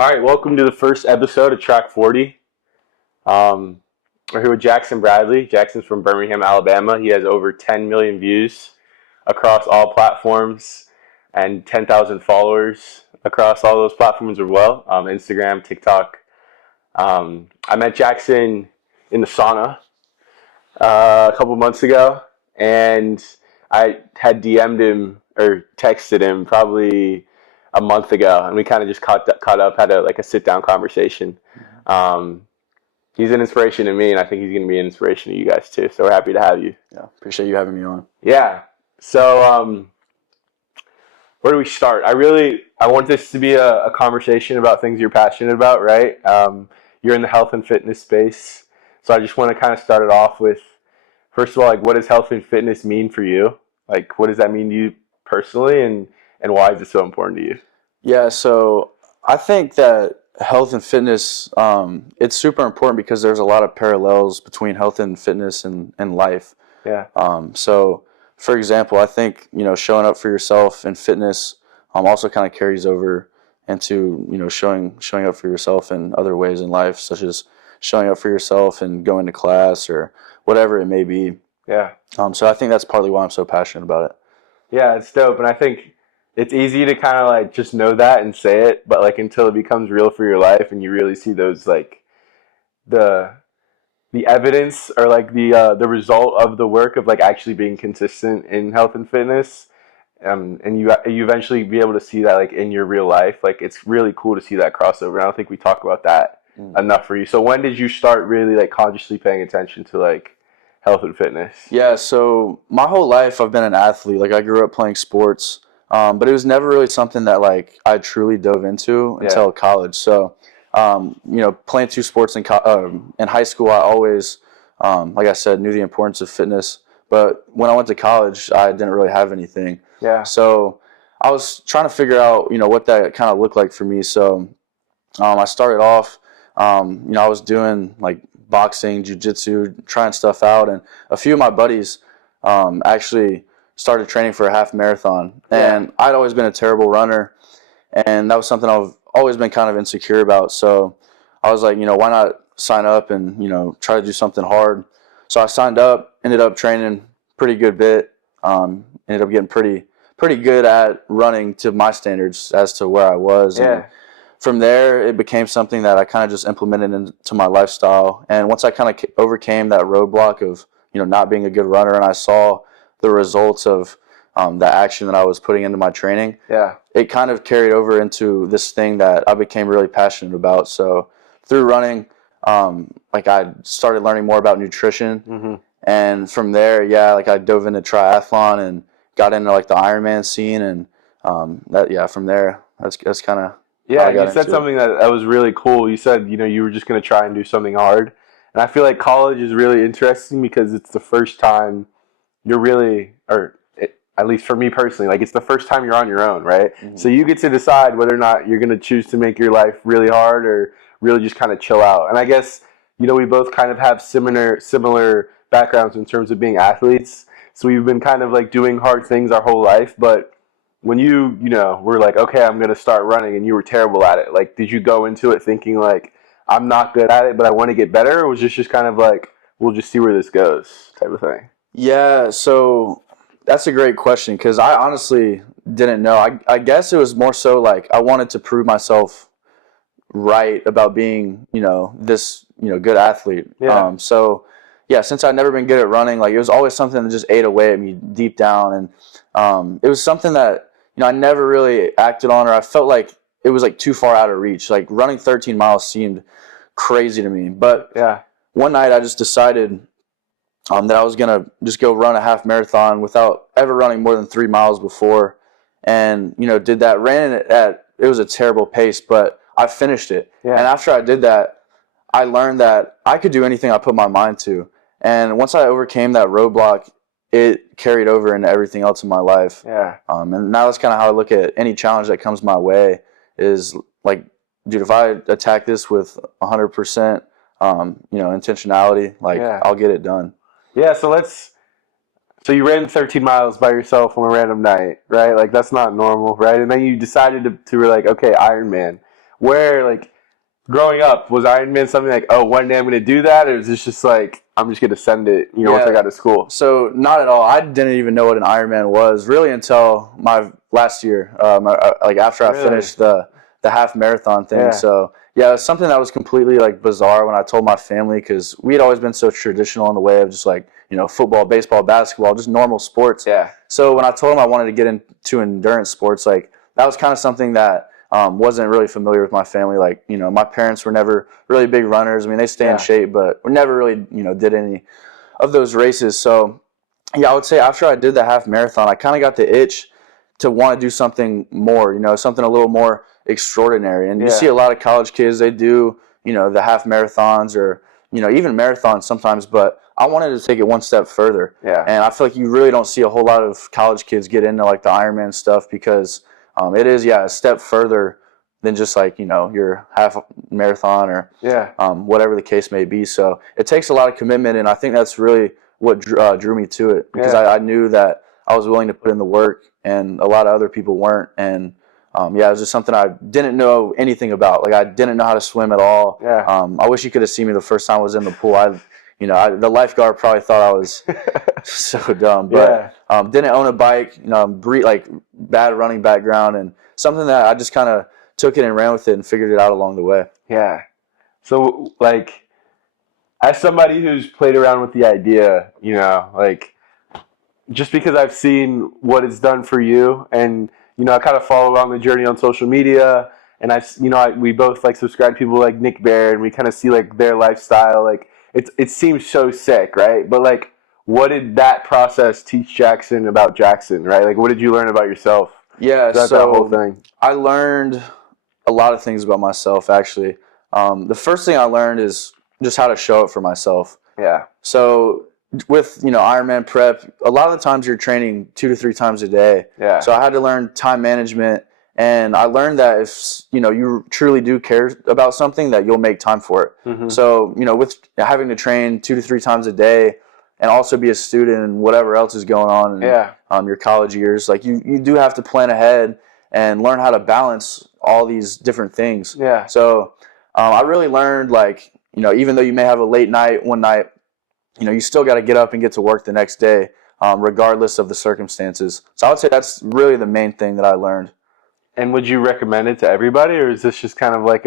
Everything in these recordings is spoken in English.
All right, welcome to the first episode of Track 40. We're here with Jackson Bradley. Jackson's from Birmingham, Alabama. He has over 10 million views across all platforms and 10,000 followers across all those platforms as well, Instagram, TikTok. I met Jackson in the sauna a couple months ago, and I had DM'd him or texted him probably a month ago, and we kind of just caught up, had a sit down conversation. Um, he's an inspiration to me, and I think he's going to be an inspiration to you guys too. So we're happy to have you. Yeah, appreciate you having me on. Yeah. So where do we start? I want this to be a conversation about things you're passionate about, right? You're in the health and fitness space, so I just want to kind of start it off with, first of all, like, what does health and fitness mean for you? Like, what does that mean to you personally, and why is it so important to you? Yeah, so I think that health and fitness, it's super important because there's a lot of parallels between health and fitness and life. Yeah. So, for example, I think, showing up for yourself in fitness also kind of carries over into, showing up for yourself in other ways in life, such as showing up for yourself and going to class or whatever it may be. Yeah. So I think that's partly why I'm so passionate about it. Yeah, it's dope. And I think it's easy to kind of like just know that and say it, but like until it becomes real for your life and you really see those like the evidence or like the result of the work of like actually being consistent in health and fitness, and you eventually be able to see that like in your real life. Like it's really cool to see that crossover. I don't think we talk about that enough for you. So when did you start really like consciously paying attention to like health and fitness? Yeah, so my whole life I've been an athlete. Like I grew up playing sports, but it was never really something that like I truly dove into until college. So, playing two sports in high school, I always, like I said, knew the importance of fitness. But when I went to college, I didn't really have anything. Yeah. So I was trying to figure out, what that kind of looked like for me. So I started off, I was doing like boxing, jiu-jitsu, trying stuff out, and a few of my buddies actually started training for a half marathon. And I'd always been a terrible runner, and that was something I've always been kind of insecure about. So I was like, why not sign up and, try to do something hard. So I signed up, ended up training pretty good bit, ended up getting pretty good at running to my standards as to where I was. Yeah. And from there, it became something that I kind of just implemented into my lifestyle. And once I kind of overcame that roadblock of, not being a good runner, and I saw the results of the action that I was putting into my training, it kind of carried over into this thing that I became really passionate about. So through running, like I started learning more about nutrition. Mm-hmm. And from there, like I dove into triathlon and got into like the Ironman scene. And from there, that's kind of. Yeah, you said something that was really cool. You said, you were just going to try and do something hard. And I feel like college is really interesting because it's the first time you're really, at least for me personally, like it's the first time you're on your own, right? Mm-hmm. So you get to decide whether or not you're going to choose to make your life really hard or really just kind of chill out. And I guess, we both kind of have similar backgrounds in terms of being athletes. So we've been kind of like doing hard things our whole life, but when you were like, okay, I'm going to start running, and you were terrible at it, like, did you go into it thinking like, I'm not good at it, but I want to get better? Or was this just kind of like, we'll just see where this goes type of thing? Yeah, so that's a great question because I honestly didn't know. I guess it was more so like I wanted to prove myself right about being, this, good athlete. Yeah. Since I'd never been good at running, like it was always something that just ate away at me deep down. And it was something that, I never really acted on, or I felt like it was like too far out of reach. Like running 13 miles seemed crazy to me. But one night I just decided that I was going to just go run a half marathon without ever running more than 3 miles before. And, did that, ran it it was a terrible pace, but I finished it. Yeah. And after I did that, I learned that I could do anything I put my mind to. And once I overcame that roadblock, it carried over into everything else in my life. Yeah. And now that's kind of how I look at any challenge that comes my way is like, dude, if I attack this with 100%, intentionality, like I'll get it done. Yeah. So you ran 13 miles by yourself on a random night, right? Like that's not normal, right? And then you decided to like, okay, Ironman. where like growing up, was Ironman something like, oh, one day I'm going to do that, or is this just like I'm just going to send it, once I got to school? So not at all. I didn't even know what an Ironman was really until my last year, like after I finished the half marathon thing. Yeah. So yeah, it was something that was completely like bizarre when I told my family, because we had always been so traditional in the way of just like football, baseball, basketball, just normal sports. Yeah. So when I told them I wanted to get into endurance sports, like that was kind of something that wasn't really familiar with my family. Like, my parents were never really big runners. I mean, they stay in shape, but we never really, did any of those races. So, yeah, I would say after I did the half marathon, I kind of got the itch to want to do something more, something a little more extraordinary. And you see a lot of college kids, they do, the half marathons or, even marathons sometimes, but I wanted to take it one step further. Yeah. And I feel like you really don't see a whole lot of college kids get into like the Ironman stuff, because it is, a step further than just like, your half marathon or whatever the case may be. So it takes a lot of commitment, and I think that's really what drew me to it, because I knew that I was willing to put in the work, and a lot of other people weren't. And it was just something I didn't know anything about. Like, I didn't know how to swim at all. I wish you could have seen me the first time I was in the pool. The lifeguard probably thought I was so dumb, but didn't own a bike, like bad running background, and something that I just kind of took it and ran with it and figured it out along the way. Yeah. So, like, as somebody who's played around with the idea, like, just because I've seen what it's done for you, and, I kind of follow along the journey on social media, and we both, like, subscribe to people like Nick Bear, and we kind of see, like, their lifestyle. Like, it seems so sick, right? But, like, what did that process teach Jackson about Jackson, right? Like, what did you learn about yourself? Yeah, so that whole thing. I learned a lot of things about myself, actually. The first thing I learned is just how to show up for myself. Yeah. So with, Ironman prep, a lot of the times you're training 2 to 3 times a day. Yeah. So I had to learn time management, and I learned that if, you truly do care about something, that you'll make time for it. Mm-hmm. So, with having to train 2 to 3 times a day and also be a student and whatever else is going on in your college years, like you do have to plan ahead and learn how to balance all these different things. Yeah. So I really learned, like, even though you may have a late night one night, you still got to get up and get to work the next day, regardless of the circumstances. So I would say that's really the main thing that I learned. And would you recommend it to everybody, or is this just kind of like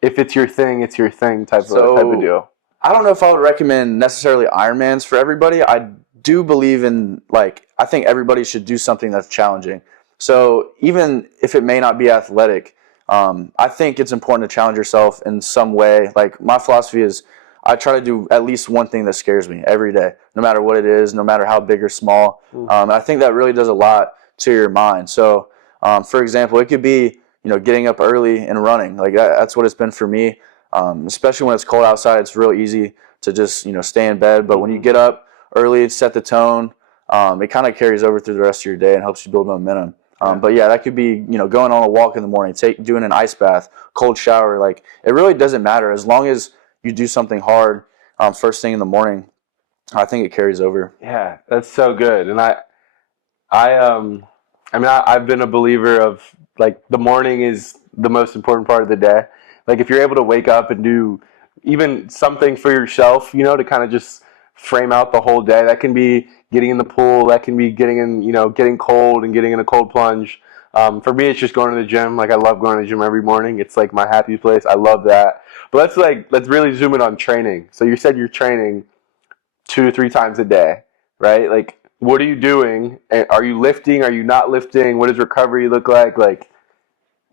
if it's your thing, it's your thing type of deal? I don't know if I would recommend necessarily Ironmans for everybody. I do believe in, like, I think everybody should do something that's challenging. So even if it may not be athletic, I think it's important to challenge yourself in some way. Like, my philosophy is I try to do at least one thing that scares me every day, no matter what it is, no matter how big or small. And I think that really does a lot to your mind. So, for example, it could be, getting up early and running. Like, that's what it's been for me. Especially when it's cold outside, it's real easy to just, stay in bed. But when you get up early, set the tone, it kind of carries over through the rest of your day and helps you build momentum. But yeah, that could be, going on a walk in the morning, doing an ice bath, cold shower. Like, it really doesn't matter as long as you do something hard first thing in the morning. I think it carries over. Yeah, that's so good. And I've been a believer of, like, the morning is the most important part of the day. Like, if you're able to wake up and do even something for yourself, to kind of just frame out the whole day. That can be getting in the pool. That can be getting in, getting cold and getting in a cold plunge. For me, it's just going to the gym. Like, I love going to the gym every morning. It's like my happy place. I love that. But let's really zoom in on training. So you said you're training 2 to 3 times a day, right? Like, what are you doing? Are you lifting? Are you not lifting? What does recovery look like? Like,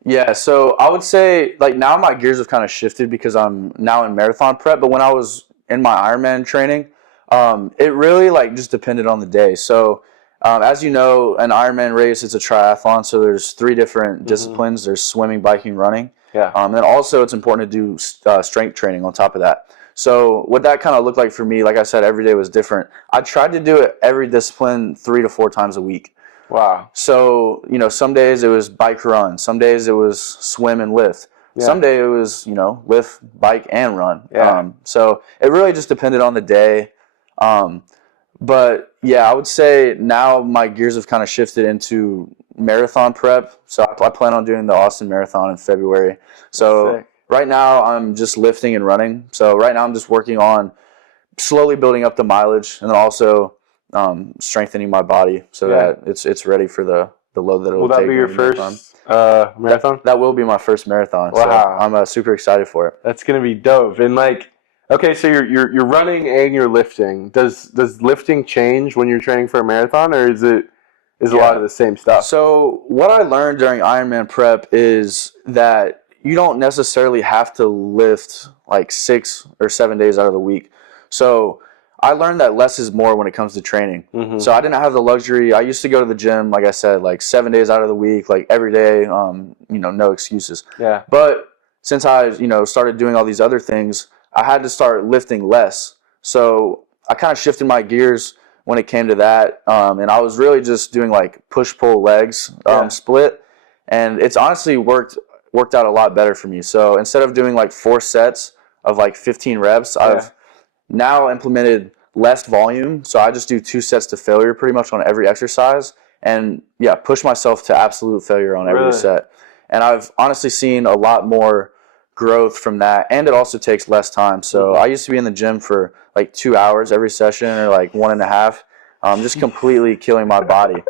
yeah, so I would say, like, now my gears have kind of shifted because I'm now in marathon prep. But when I was in my Ironman training, it really, like, just depended on the day. So as you know, an Ironman race is a triathlon. So there's 3 different disciplines. There's swimming, biking, running. Yeah. And then also it's important to do strength training on top of that. So what that kind of looked like for me, like I said, every day was different. I tried to do it every discipline 3 to 4 times a week. Wow. So, some days it was bike run. Some days it was swim and lift. Yeah. Some day it was, lift, bike, and run. Yeah. So it really just depended on the day. But, yeah, I would say now my gears have kind of shifted into marathon prep. So I plan on doing the Austin Marathon in February. So Sick. right now I'm just lifting and running. So right now I'm just working on slowly building up the mileage and then also strengthening my body so that it's ready for the load that it Will will that take be your during the marathon. first marathon? That will be my first marathon. So Wow. I'm super excited for it. That's gonna be dope. And like, okay, so you're running and you're lifting. Does lifting change when you're training for a marathon, or is a lot of the same stuff? So what I learned during Ironman prep is that you don't necessarily have to lift like 6 or 7 days out of the week. So I learned that less is more when it comes to training. Mm-hmm. So I didn't have the luxury. I used to go to the gym, like I said, like 7 days out of the week, like every day, no excuses. Yeah. But since I, started doing all these other things, I had to start lifting less. So I kind of shifted my gears when it came to that. And I was really just doing like push-pull legs split. And it's honestly worked out a lot better for me. So instead of doing like 4 sets of like 15 reps, I've now implemented less volume. So I just do 2 sets to failure pretty much on every exercise. And push myself to absolute failure on every set. And I've honestly seen a lot more growth from that, and it also takes less time. So I used to be in the gym for like 2 hours every session, or like 1.5, just completely killing my body.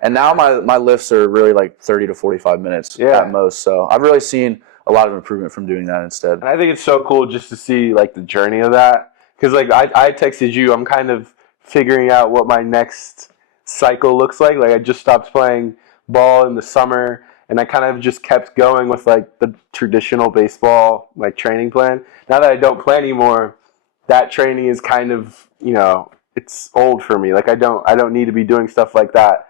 And now my lifts are really like 30 to 45 minutes at most. So I've really seen a lot of improvement from doing that instead. And I think it's so cool just to see like the journey of that, because like I texted you, I'm kind of figuring out what my next cycle looks like. Like I just stopped playing ball in the summer, and I kind of just kept going with like the traditional baseball like training plan. Now that I don't play anymore, that training is kind of, it's old for me. Like I don't need to be doing stuff like that.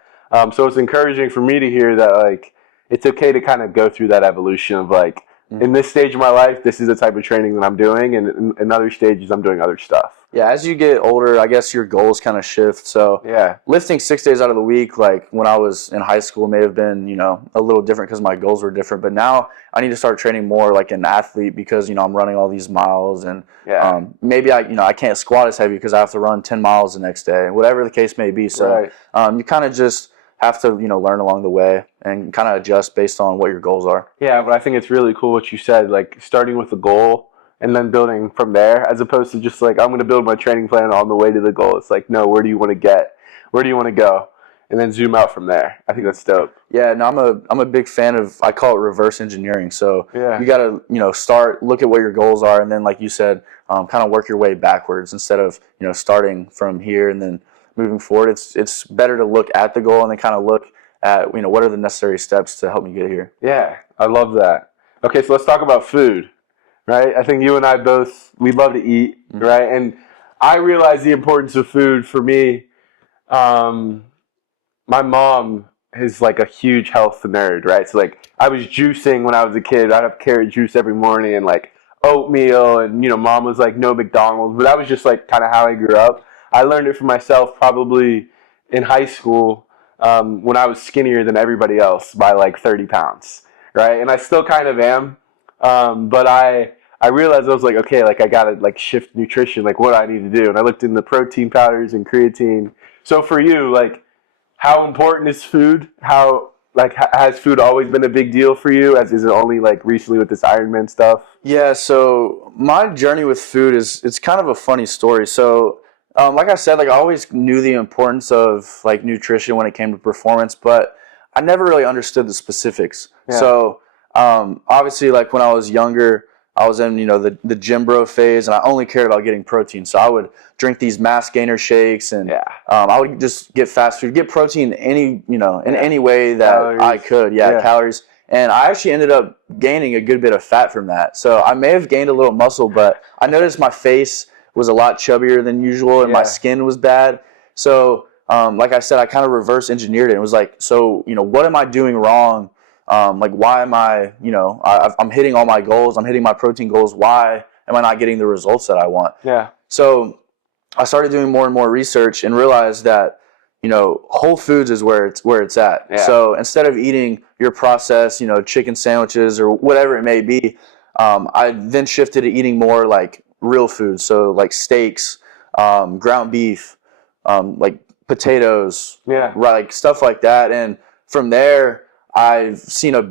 So it's encouraging for me to hear that like it's okay to kind of go through that evolution of like, in this stage of my life, this is the type of training that I'm doing, and in other stages, I'm doing other stuff. Yeah, as you get older, I guess your goals kind of shift. So lifting 6 days out of the week, like when I was in high school, may have been, a little different because my goals were different. But now I need to start training more like an athlete because, I'm running all these miles, and maybe I can't squat as heavy because I have to run 10 miles the next day, whatever the case may be. So you kind of just have to, learn along the way and kind of adjust based on what your goals are. Yeah, but I think it's really cool what you said, like starting with the goal and then building from there, as opposed to just like, I'm going to build my training plan on the way to the goal. It's like, no, where do you want to get? Where do you want to go? And then zoom out from there. I think that's dope. Yeah, no, I'm a big fan of, I call it reverse engineering. So you got to, start, look at what your goals are, and then like you said, kind of work your way backwards instead of, starting from here and then moving forward. It's better to look at the goal and then kind of look at, what are the necessary steps to help me get here. Yeah, I love that. Okay, so let's talk about food, right? I think you and I both, we love to eat, right? And I realize the importance of food for me. My mom is like a huge health nerd, right? So like I was juicing when I was a kid. I'd have carrot juice every morning and like oatmeal, and mom was like no McDonald's, but that was just like kind of how I grew up. I learned it for myself probably in high school when I was skinnier than everybody else by like 30 pounds, right? And I still kind of am, but I realized I was like, okay, like I gotta like shift nutrition, like what do I need to do? And I looked into protein powders and creatine. So for you, like, how important is food? How has food always been a big deal for you? As is it only like recently with this Ironman stuff? Yeah, so my journey with food it's kind of a funny story. So like I said, like I always knew the importance of like nutrition when it came to performance, but I never really understood the specifics. Yeah. So obviously, like when I was younger, I was in the gym bro phase, and I only cared about getting protein. So I would drink these mass gainer shakes, and I would just get fast food, get protein in any way that calories. I could. Yeah, calories. And I actually ended up gaining a good bit of fat from that. So I may have gained a little muscle, but I noticed my face was a lot chubbier than usual, and my skin was bad. So like I said, I kind of reverse engineered it. It was like, so what am I doing wrong? Like, why am I, I'm hitting all my goals. I'm hitting my protein goals. Why am I not getting the results that I want? Yeah. So I started doing more and more research and realized that, Whole Foods is where it's at. Yeah. So instead of eating your processed, chicken sandwiches or whatever it may be, I then shifted to eating more like real food. So like steaks, ground beef, like potatoes, like stuff like that. And from there, I've seen a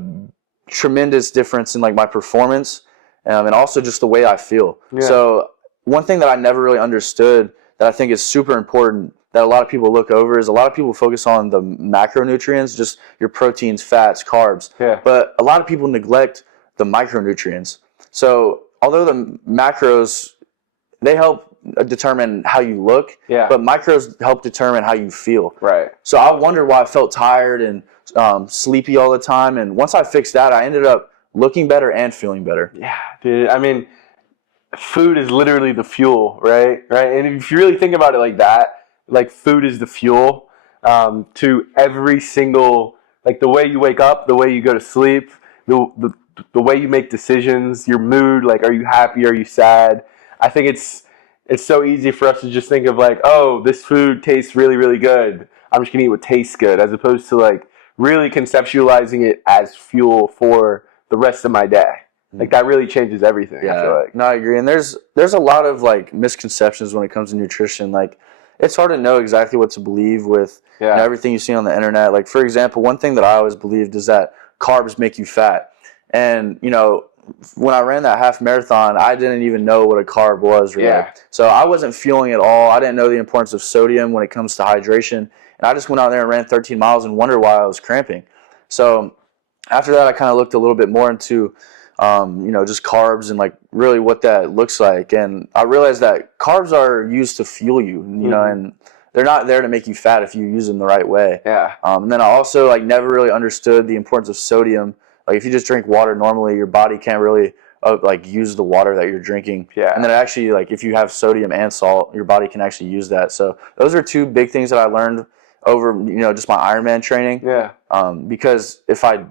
tremendous difference in like my performance, and also just the way I feel. Yeah. So one thing that I never really understood that I think is super important that a lot of people look over is a lot of people focus on the macronutrients, just your proteins, fats, carbs. Yeah. But a lot of people neglect the micronutrients. So although the macros, they help determine how you look, Yeah. but micros help determine how you feel. Right. So I wondered why I felt tired and sleepy all the time. And once I fixed that, I ended up looking better and feeling better. Yeah, dude. I mean, food is literally the fuel, right? Right. And if you really think about it like that, like food is the fuel to every single, like the way you wake up, the way you go to sleep, the way you make decisions, your mood. Like, are you happy? Are you sad? I think it's so easy for us to just think of like, oh, this food tastes really, really good. I'm just gonna eat what tastes good, as opposed to like really conceptualizing it as fuel for the rest of my day. Like that really changes everything. Yeah, I feel like. no, I agree. And there's a lot of like misconceptions when it comes to nutrition. Like it's hard to know exactly what to believe with everything you see on the internet. Like for example, one thing that I always believed is that carbs make you fat. And when I ran that half marathon, I didn't even know what a carb was really. Yeah. So I wasn't fueling at all. I didn't know the importance of sodium when it comes to hydration. And I just went out there and ran 13 miles and wondered why I was cramping. So after that, I kind of looked a little bit more into just carbs and like really what that looks like. And I realized that carbs are used to fuel you, and they're not there to make you fat if you use them the right way. Yeah. And then I also like never really understood the importance of sodium. Like if you just drink water normally, your body can't really like use the water that you're drinking. Yeah. And then actually like if you have sodium and salt, your body can actually use that. So those are two big things that I learned over just my Ironman training. Yeah. Because if I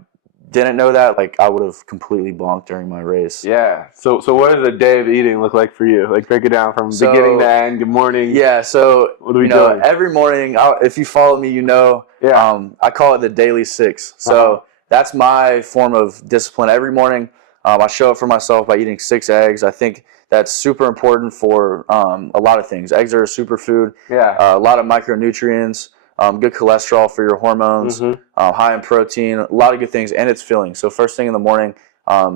didn't know that, like I would have completely bonked during my race. Yeah. So what does a day of eating look like for you? Like break it down from beginning to end. Good morning. Yeah. So what are we doing? Every morning, if you follow me, I call it the daily 6. So that's my form of discipline. Every morning, I show up for myself by eating 6 eggs. I think that's super important for a lot of things. Eggs are a superfood. Yeah. A lot of micronutrients. Good cholesterol for your hormones, high in protein, a lot of good things, and it's filling. So first thing in the morning,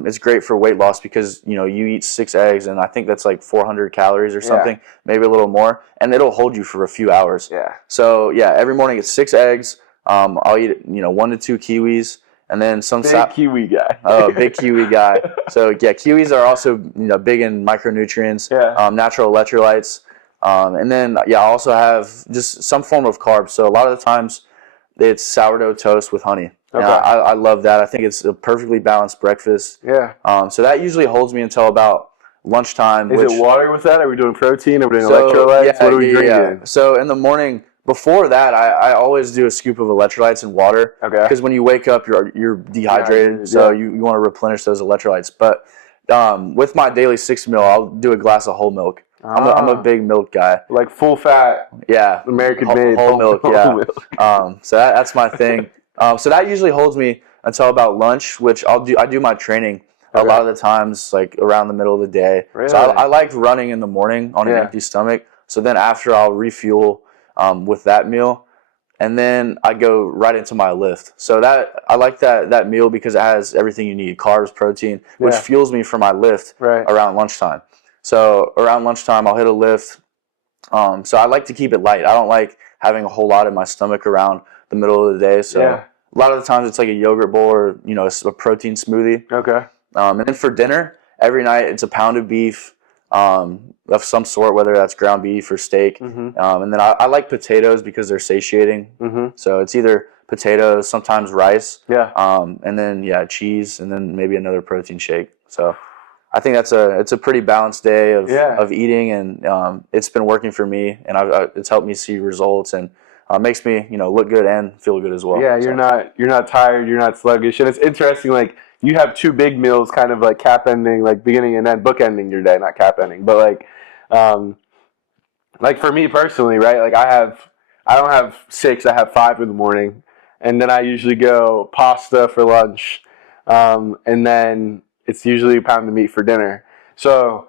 it's great for weight loss because you eat 6 eggs, and I think that's like 400 calories or something, maybe a little more, and it'll hold you for a few hours. Yeah. So every morning it's 6 eggs. I'll eat 1 to 2 kiwis, and then some big kiwi guy. Oh, big kiwi guy. So kiwis are also big in micronutrients, natural electrolytes. And then, I also have just some form of carbs. So a lot of the times it's sourdough toast with honey. Okay. And I love that. I think it's a perfectly balanced breakfast. Yeah. So that usually holds me until about lunchtime. Is it water with that? Are we doing protein? Are we doing electrolytes? What are we drinking? Yeah. So in the morning, before that, I always do a scoop of electrolytes and water. Okay. Because when you wake up, you're dehydrated. So you want to replenish those electrolytes. But with my daily 6 meal, I'll do a glass of whole milk. I'm a big milk guy. Like full fat. Yeah. American made. Whole milk, yeah. Milk. So that's my thing. So that usually holds me until about lunch, which I do my training a lot of the times, like around the middle of the day. Really? So I like running in the morning on an empty stomach. So then after I'll refuel with that meal. And then I go right into my lift. So I like that meal because it has everything you need, carbs, protein, which fuels me for my lift around lunchtime. So around lunchtime, I'll hit a lift. So I like to keep it light. I don't like having a whole lot in my stomach around the middle of the day. So a lot of the times it's like a yogurt bowl or, a protein smoothie. Okay. And then for dinner, every night it's a pound of beef of some sort, whether that's ground beef or steak. And then I like potatoes because they're satiating. So it's either potatoes, sometimes rice. Yeah. And then, cheese, and then maybe another protein shake. So I think it's a pretty balanced day of eating, and it's been working for me, and it's helped me see results, and makes me look good and feel good as well. Yeah, you're not tired, you're not sluggish, and it's interesting. Like you have 2 big meals, kind of like cap ending, like beginning and end, bookending your day, not cap ending, but like for me personally, right? Like I don't have 6, I have 5 in the morning, and then I usually go pasta for lunch, and then it's usually a pound of meat for dinner. So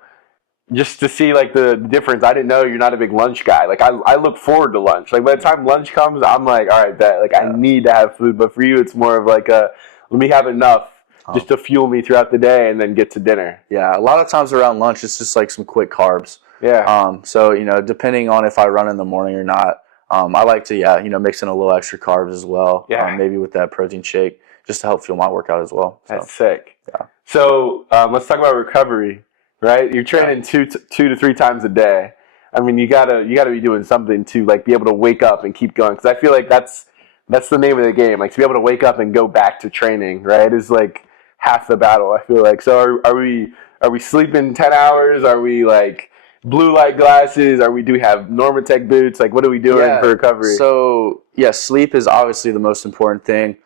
just to see like the difference. I didn't know you're not a big lunch guy. Like I look forward to lunch. Like by the time lunch comes, I'm like, all right, that like I Yeah. need to have food. But for you, it's more of like a let me have enough just to fuel me throughout the day and then get to dinner. Yeah, a lot of times around lunch, it's just like some quick carbs. Yeah. So depending on if I run in the morning or not, I like to mix in a little extra carbs as well. Yeah. Maybe with that protein shake, just to help fuel my workout as well. So, That's sick. yeah. So let's talk about recovery, right? You're training two to three times a day. I mean, you gotta be doing something to like be able to wake up and keep going. Because I feel like that's the name of the game. Like to be able to wake up and go back to training, right? Is like half the battle. I feel like. So are we sleeping 10 hours? Are we like blue light glasses? Do we have Normatec boots? Like what are we doing for recovery? So yeah, sleep is obviously the most important thing.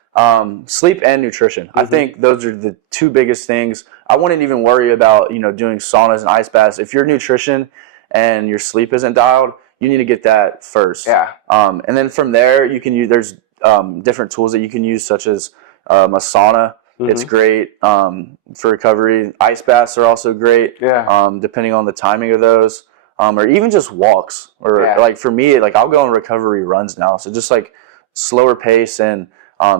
Sleep and nutrition. I think those are the two biggest things. I wouldn't even worry about doing saunas and ice baths. If your nutrition and your sleep isn't dialed, you need to get that first. Yeah. And then from there, you can use there's different tools that you can use, such as a sauna. It's great for recovery. Ice baths are also great. Yeah. Depending on the timing of those, or even just walks. Or like for me, like I'll go on recovery runs now. So just like slower pace and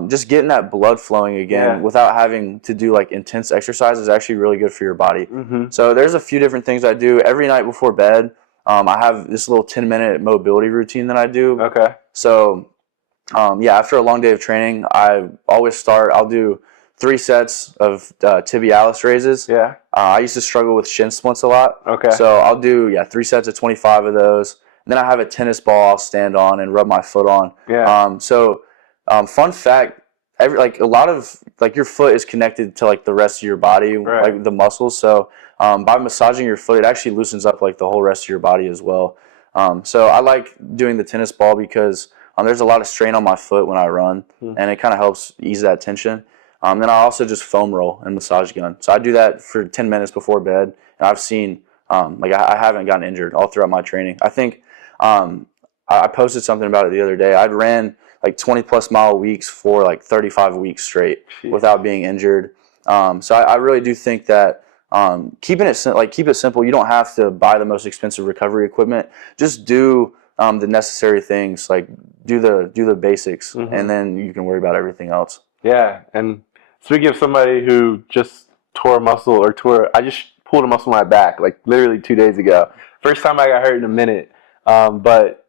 just getting that blood flowing again without having to do like intense exercise is actually really good for your body. So there's a few different things I do every night before bed. I have this little 10-minute mobility routine that I do. Okay. So after a long day of training, I'll do 3 sets of tibialis raises. Yeah. I used to struggle with shin splints a lot. Okay. So I'll do 3 sets of 25 of those. And then I have a tennis ball I'll stand on and rub my foot on. Yeah. Fun fact, a lot of like your foot is connected to like the rest of your body, like the muscles. So by massaging your foot, it actually loosens up like the whole rest of your body as well. So I like doing the tennis ball because there's a lot of strain on my foot when I run, and it kind of helps ease that tension. Then I also just foam roll and massage gun. So I do that for 10 minutes before bed, and I've seen I haven't gotten injured all throughout my training. I think I posted something about it the other day. I'd ran like 20+ mile weeks for like 35 weeks straight without being injured. So I really do think that keep it simple. You don't have to buy the most expensive recovery equipment. Just do the necessary things, like do the basics, and then you can worry about everything else. Yeah, and speaking of somebody who just tore a muscle I just pulled a muscle in my back like literally 2 days ago. First time I got hurt in a minute. But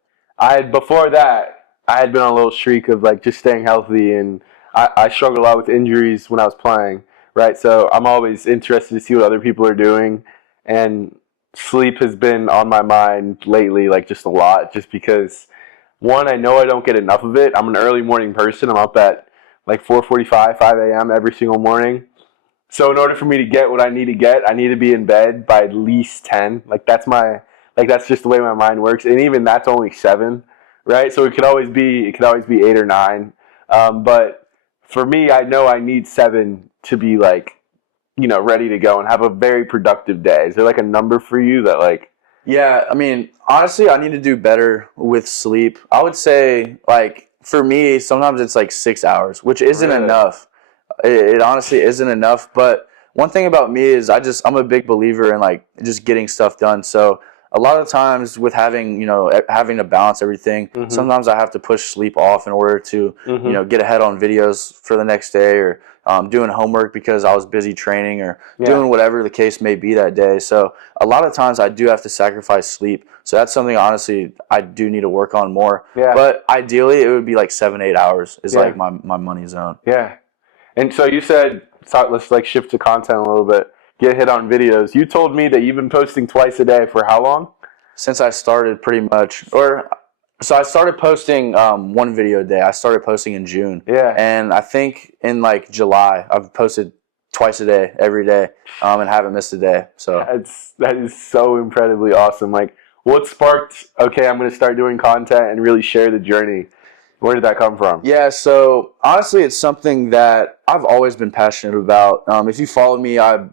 before that, I had been on a little streak of like just staying healthy, and I struggled a lot with injuries when I was playing, right? So I'm always interested to see what other people are doing, and sleep has been on my mind lately, like just a lot, just because one, I know I don't get enough of it. I'm an early morning person. I'm up at like 4:45, 5 a.m. every single morning. So in order for me to get what I need to get, I need to be in bed by at least 10. That's just the way my mind works, and even that's only 7, right? So it could always be 8 or 9. But for me, I know I need 7 to be ready to go and have a very productive day. Is there like a number for you that like? Yeah, I mean, honestly, I need to do better with sleep. I would say like for me, sometimes it's like 6 hours, which isn't enough. It honestly isn't enough. But one thing about me is I'm a big believer in like just getting stuff done. So a lot of times with having to balance everything, sometimes I have to push sleep off in order to get ahead on videos for the next day, or doing homework because I was busy training, or doing whatever the case may be that day. So a lot of times I do have to sacrifice sleep. So that's something honestly I do need to work on more. Yeah. But ideally it would be like 7-8 hours is like my money zone. Yeah. And so you said, let's like shift to content a little bit. Get hit on videos. You told me that you've been posting twice a day for how long? Since I started pretty much, so I started posting 1 video a day. I started posting in June. Yeah. And I think in like July, I've posted twice a day, every day, and haven't missed a day. So that is so incredibly awesome. Like, what sparked, okay, I'm going to start doing content and really share the journey? Where did that come from? Yeah, so honestly, it's something that I've always been passionate about. If you follow me, I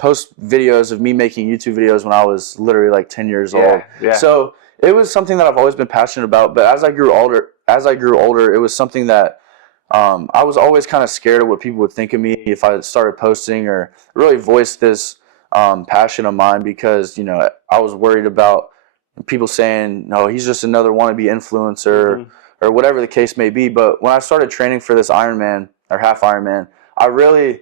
post videos of me making YouTube videos when I was literally like 10 years old. Yeah. So it was something that I've always been passionate about. But as I grew older, it was something that I was always kind of scared of what people would think of me if I started posting or really voiced this passion of mine because, I was worried about people saying, no, he's just another wannabe influencer or whatever the case may be. But when I started training for this Ironman or half Ironman, I really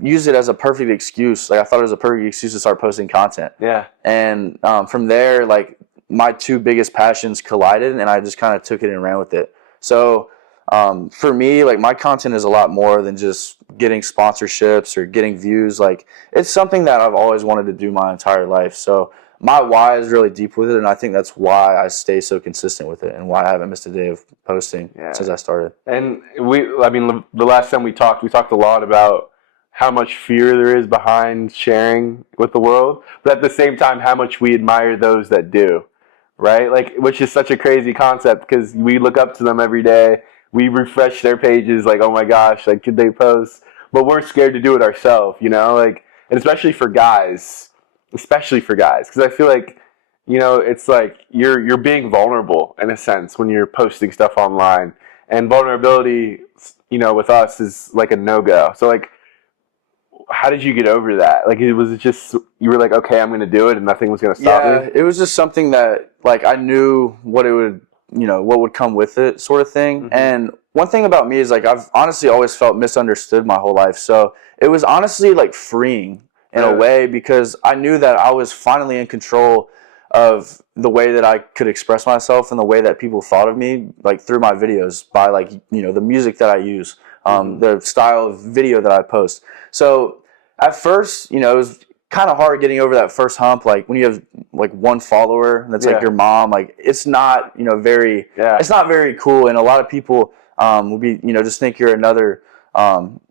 used it as a perfect excuse. Like I thought it was a perfect excuse to start posting content. Yeah. And from there, like my two biggest passions collided, and I just kind of took it and ran with it. So for me, like my content is a lot more than just getting sponsorships or getting views. Like it's something that I've always wanted to do my entire life. So my why is really deep with it, and I think that's why I stay so consistent with it and why I haven't missed a day of posting since I started. And the last time we talked a lot about how much fear there is behind sharing with the world, but at the same time, how much we admire those that do, right? Like, which is such a crazy concept because we look up to them every day. We refresh their pages, like, oh my gosh, like, could they post? But we're scared to do it ourselves, like, and especially for guys, because I feel like, it's like you're being vulnerable in a sense when you're posting stuff online, and vulnerability, with us is like a no-go. So like, how did you get over that? Like, was it just you were like, okay, I'm going to do it, and nothing was going to stop me? Yeah, it was just something that like I knew what it would, what would come with it, sort of thing. And one thing about me is like I've honestly always felt misunderstood my whole life. So it was honestly like freeing in a way because I knew that I was finally in control of the way that I could express myself and the way that people thought of me, like through my videos, by like the music that I use, the style of video that I post. So at first, it was kind of hard getting over that first hump. Like when you have like one follower that's like your mom, like it's not it's not very cool, and a lot of people will be just think you're another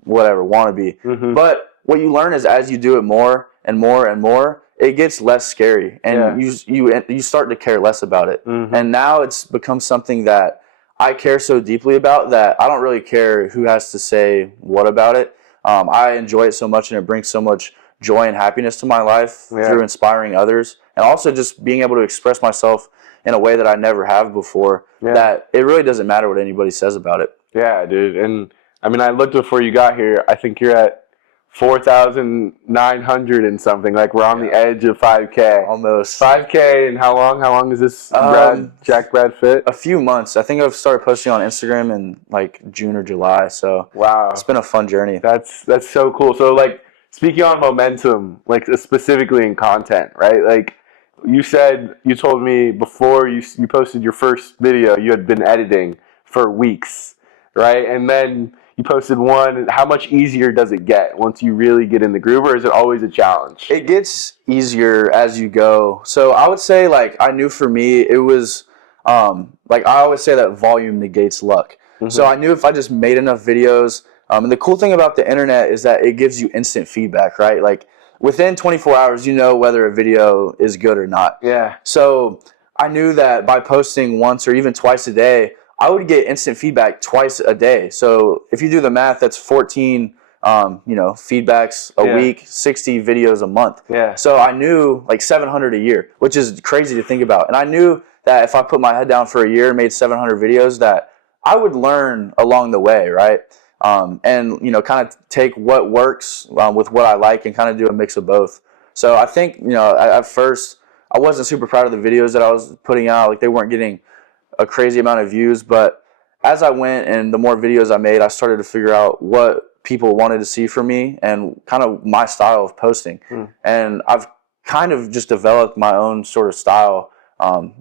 whatever wannabe. But what you learn is as you do it more and more and more, it gets less scary, and you start to care less about it. And now it's become something that I care so deeply about that I don't really care who has to say what about it. I enjoy it so much, and it brings so much joy and happiness to my life through inspiring others, and also just being able to express myself in a way that I never have before, that it really doesn't matter what anybody says about it. Yeah, dude. And I mean, I looked before you got here. I think you're at 4,900 and something. Like we're on the edge of 5K. Almost 5K. And how long? How long is this, Jack Brad Fit? A few months. I think I've started posting on Instagram in like June or July. So wow, it's been a fun journey. That's so cool. So like speaking on momentum, like specifically in content, right? Like you told me before you posted your first video, you had been editing for weeks, right? And then you posted one. How much easier does it get once you really get in the groove, or is it always a challenge? It gets easier as you go. So I would say, like, I knew for me, it was, like I always say that volume negates luck. So I knew if I just made enough videos, and the cool thing about the internet is that it gives you instant feedback, right? Like within 24 hours, whether a video is good or not. Yeah. So I knew that by posting once or even twice a day, I would get instant feedback twice a day. So if you do the math, that's 14, feedbacks a week, 60 videos a month. Yeah. So I knew like 700 a year, which is crazy to think about. And I knew that if I put my head down for a year and made 700 videos, that I would learn along the way, right? And kind of take what works with what I like and kind of do a mix of both. So I think, at first I wasn't super proud of the videos that I was putting out. Like they weren't getting a crazy amount of views, but as I went and the more videos I made, I started to figure out what people wanted to see from me and kind of my style of posting. And I've kind of just developed my own sort of style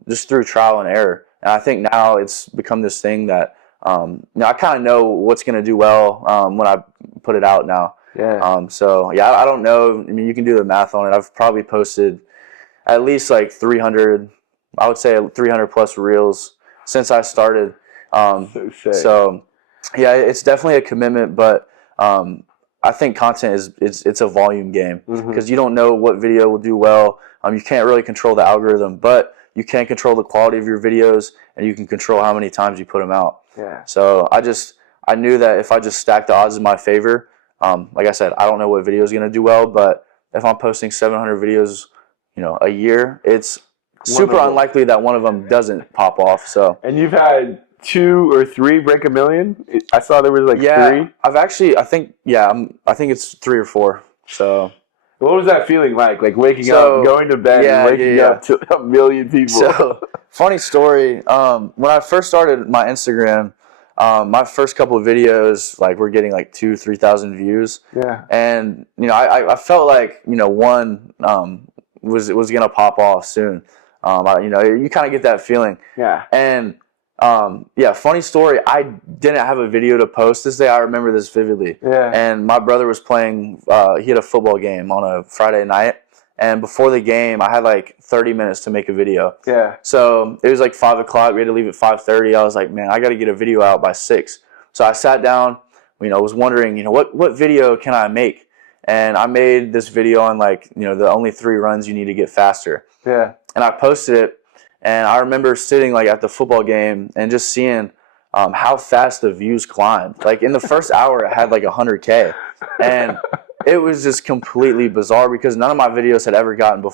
just through trial and error. And I think now it's become this thing that I kind of know what's going to do well when I put it out now. Yeah. So I don't know. I mean, you can do the math on it. I've probably posted at least like 300, I would say 300 plus reels since I started. So it's definitely a commitment, but I think content it's a volume game because you don't know what video will do well. You can't really control the algorithm, but you can control the quality of your videos, and you can control how many times you put them out. Yeah. So I knew that if I just stacked the odds in my favor, like I said, I don't know what video is going to do well, but if I'm posting 700 videos, a year, it's super unlikely that one of them doesn't pop off. So. And you've had 2 or 3 break a million? I saw there was like 3. I think it's 3 or 4. So What was that feeling like? Like waking up, So going to bed, and waking up to a million people. So funny story. When I first started my Instagram, my first couple of videos like were getting like 2,000-3,000 views. Yeah. And I felt like one was gonna pop off soon. You kind of get that feeling. Yeah. And funny story. I didn't have a video to post this day. I remember this vividly. Yeah. And my brother was playing. He had a football game on a Friday night, and before the game, I had like 30 minutes to make a video. Yeah. So it was like 5 o'clock. We had to leave at 5:30. I was like, man, I got to get a video out by 6. So I sat down. Was wondering, what video can I make? And I made this video on the only 3 runs you need to get faster. Yeah. And I posted it. And I remember sitting like at the football game and just seeing how fast the views climbed. Like in the first hour, it had like 100K, and it was just completely bizarre because none of my videos had ever gotten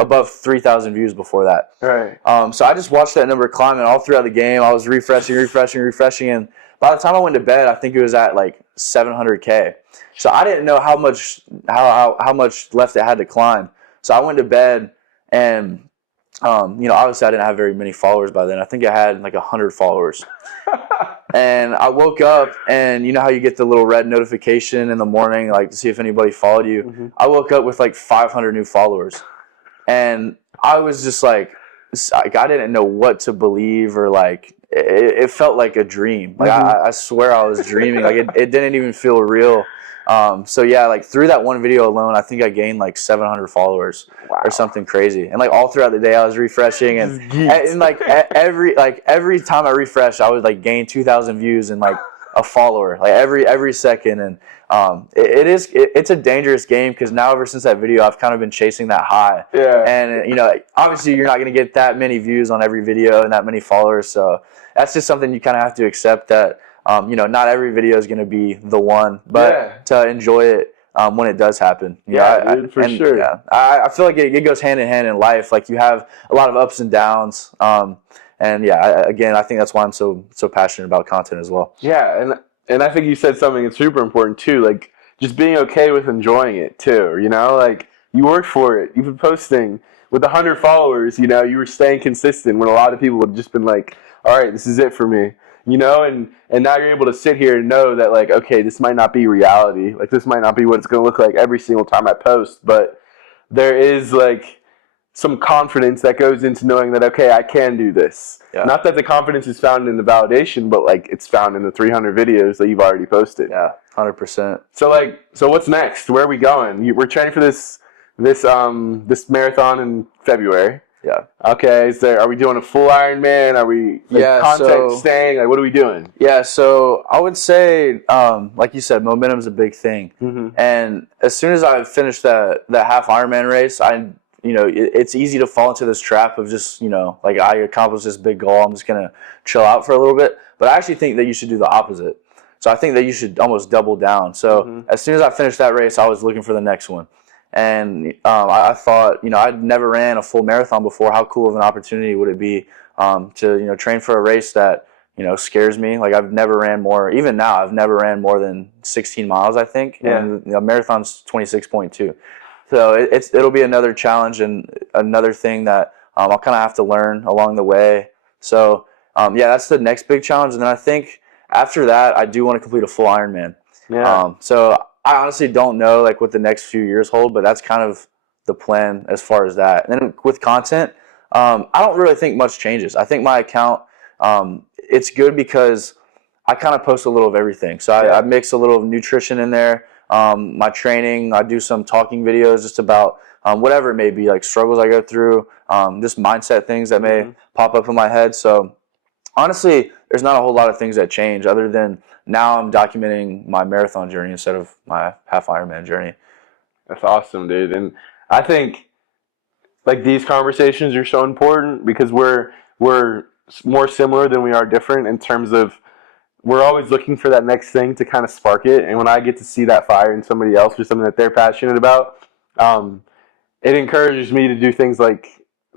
above 3,000 views before that. Right. So I just watched that number climb, and all throughout the game, I was refreshing, and by the time I went to bed, I think it was at like 700K. So I didn't know how much left it had to climb. So I went to bed and. Obviously I didn't have very many followers by then. I think I had like 100 followers. And I woke up, and you know how you get the little red notification in the morning, like to see if anybody followed you. Mm-hmm. I woke up with like 500 new followers, and I was just like I didn't know what to believe, or like it felt like a dream. Like I swear I was dreaming. Like it didn't even feel real. So yeah, like through that one video alone, I think I gained like 700 followers. Wow. Or something crazy. And like all throughout the day, I was refreshing, and like every time I refreshed, I would like gain 2,000 views and like a follower, like every second. And it's a dangerous game because now ever since that video, I've kind of been chasing that high. Yeah. And obviously you're not going to get that many views on every video and that many followers, so that's just something you kind of have to accept that. Not every video is going to be the one, but to enjoy it when it does happen. Dude, for sure. Yeah, I feel like it goes hand in hand in life. Like you have a lot of ups and downs. Again, I think that's why I'm so passionate about content as well. Yeah, and I think you said something that's super important too. Like just being okay with enjoying it too. Like you worked for it. You've been posting with 100 followers. You were staying consistent when a lot of people would have just been like, "All right, this is it for me." And now you're able to sit here and know that, like, okay, this might not be reality. Like, this might not be what it's going to look like every single time I post. But there is, like, some confidence that goes into knowing that, okay, I can do this. Yeah. Not that the confidence is found in the validation, but, like, it's found in the 300 videos that you've already posted. Yeah, 100%. So what's next? Where are we going? We're training for this marathon in February. Yeah. Okay. Are we doing a full Ironman? Are we content staying? Like, what are we doing? Yeah. So I would say, like you said, momentum's a big thing. Mm-hmm. And as soon as I finished that half Ironman race, it's easy to fall into this trap of just, like I accomplished this big goal. I'm just gonna chill out for a little bit. But I actually think that you should do the opposite. So I think that you should almost double down. So as soon as I finished that race, I was looking for the next one. And I thought, I'd never ran a full marathon before. How cool of an opportunity would it be to train for a race that scares me? Like I've never ran more. Even now, I've never ran more than 16 miles. I think, and marathon's 26.2. So it'll be another challenge and another thing that I'll kind of have to learn along the way. So that's the next big challenge. And then I think after that, I do want to complete a full Ironman. Yeah. So I honestly don't know like what the next few years hold, but that's kind of the plan as far as that. And then with content, I don't really think much changes. I think my account, it's good because I kind of post a little of everything. So I mix a little of nutrition in there, my training. I do some talking videos just about whatever it may be, like struggles I go through, just mindset things that may pop up in my head. So honestly, there's not a whole lot of things that change other than now I'm documenting my marathon journey instead of my half Ironman journey. That's awesome, dude. And I think like these conversations are so important because we're more similar than we are different in terms of we're always looking for that next thing to kind of spark it. And when I get to see that fire in somebody else or something that they're passionate about, it encourages me to do things like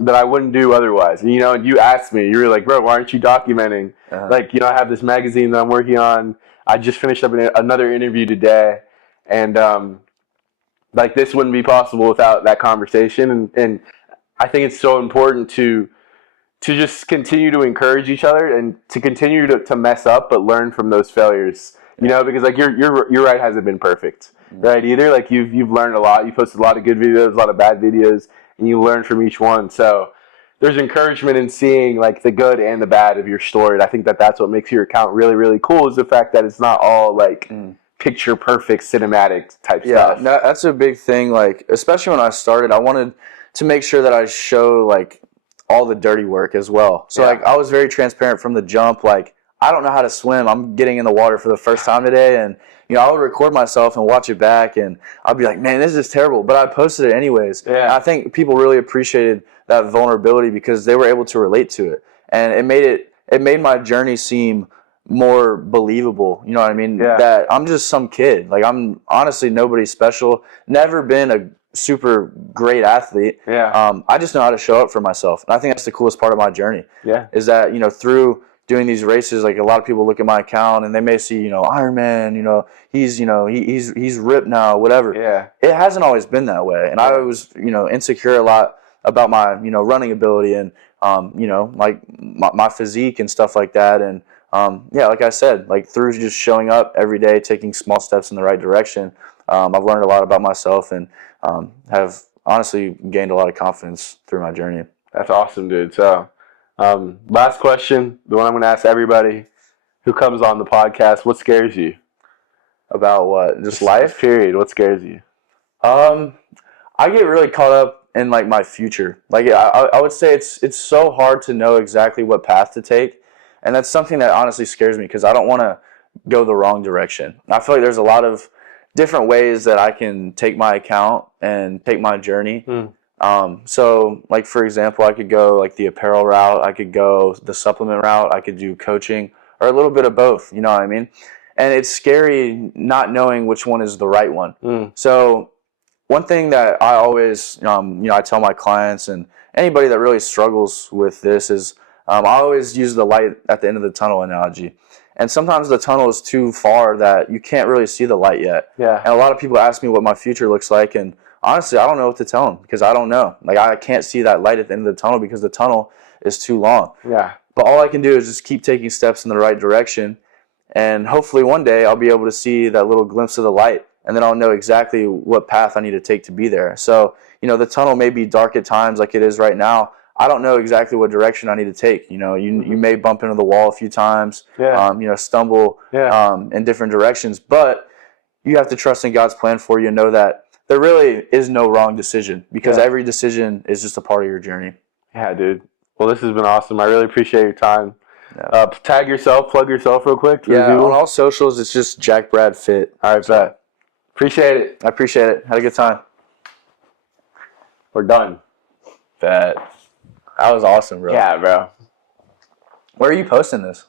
that I wouldn't do otherwise. And, you asked me, you were like, bro, why aren't you documenting? Like, I have this magazine that I'm working on. I just finished up another interview today. And like this wouldn't be possible without that conversation. And I think it's so important to just continue to encourage each other and to continue to mess up, but learn from those failures. You know, because like your ride hasn't been perfect, right? Either like you've learned a lot. You posted a lot of good videos, a lot of bad videos, and you learn from each one. So there's encouragement in seeing like the good and the bad of your story. And I think that's what makes your account really, really cool, is the fact that it's not all like picture perfect cinematic type stuff. Yeah, no, that's a big thing. Like, especially when I started, I wanted to make sure that I show like all the dirty work as well. So like I was very transparent from the jump. Like, I don't know how to swim. I'm getting in the water for the first time today, and I would record myself and watch it back, and I'd be like, man, this is terrible. But I posted it anyways. Yeah. And I think people really appreciated that vulnerability because they were able to relate to it, and it made my journey seem more believable. You know what I mean? Yeah. That I'm just some kid. Like, I'm honestly nobody special. Never been a super great athlete. Yeah. I just know how to show up for myself, and I think that's the coolest part of my journey. Yeah. Is that through doing these races, like a lot of people look at my account and they may see Ironman. He's ripped now, whatever. Yeah. It hasn't always been that way, and I was insecure a lot about my running ability and like my physique and stuff like that. And like I said, like through just showing up every day, taking small steps in the right direction, I've learned a lot about myself and have honestly gained a lot of confidence through my journey. That's awesome, dude. So last question, the one I'm going to ask everybody who comes on the podcast: what scares you? About what? Just life? Period. What scares you? I get really caught up in like my future. Like I would say it's so hard to know exactly what path to take, and that's something that honestly scares me because I don't want to go the wrong direction. I feel like there's a lot of different ways that I can take my account and take my journey. So like, for example, I could go like the apparel route, I could go the supplement route, I could do coaching, or a little bit of both, you know what I mean? And it's scary not knowing which one is the right one. So one thing that I always, I tell my clients and anybody that really struggles with this is I always use the light at the end of the tunnel analogy. And sometimes the tunnel is too far that you can't really see the light yet. Yeah. And a lot of people ask me what my future looks like, and honestly, I don't know what to tell them because I don't know. Like, I can't see that light at the end of the tunnel because the tunnel is too long. Yeah. But all I can do is just keep taking steps in the right direction, and hopefully one day I'll be able to see that little glimpse of the light, and then I'll know exactly what path I need to take to be there. So, the tunnel may be dark at times like it is right now. I don't know exactly what direction I need to take. You may bump into the wall a few times, stumble in different directions, but you have to trust in God's plan for you and know that there really is no wrong decision because every decision is just a part of your journey. Yeah, dude. Well, this has been awesome. I really appreciate your time. Yeah. Plug yourself real quick. Yeah, on all socials, it's just Jack Brad Fit. All right, bet. Appreciate it. I appreciate it. Had a good time. We're done. Bet. That was awesome, bro. Yeah, bro. Where are you posting this?